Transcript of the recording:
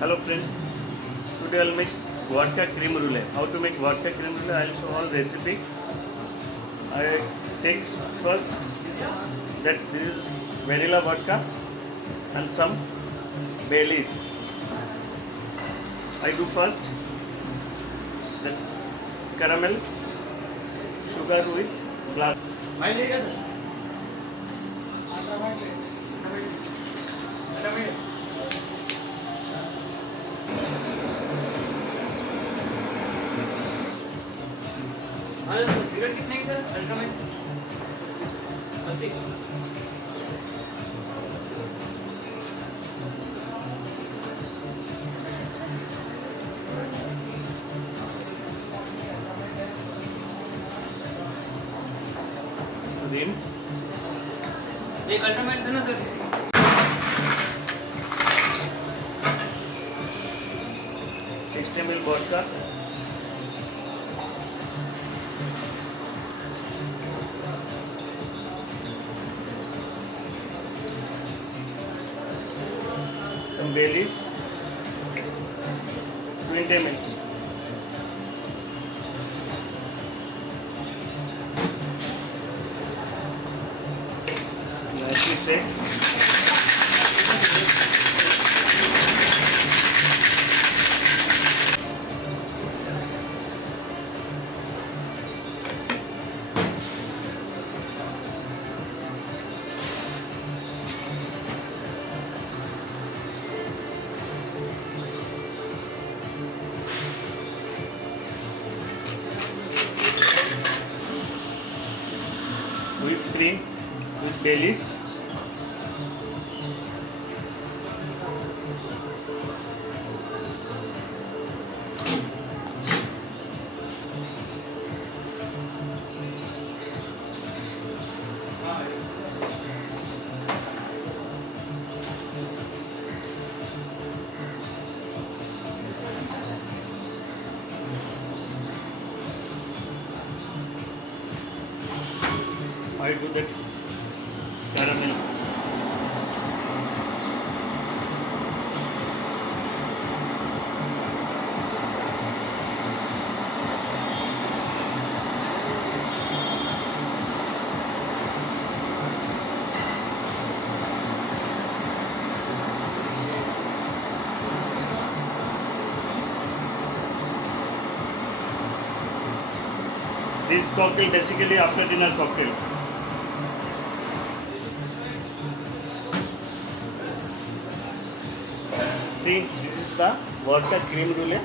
Hello friend, today I'll make vodka cream brulee. How to make vodka cream brulee? I'll show all recipe. I take first that this is vanilla vodka and some Baileys. I do first the caramel sugar with glass. Cigarette कितने की sir अल्ट्रामेट Rim. एक अल्ट्रामेट है ना sir 60 ml vodka. Some Baileys. 20 ml. Nicely shake. Whipped cream with Baileys. I do that caramel. This cocktail basically after dinner cocktail. See, this is the vodka cream brulee.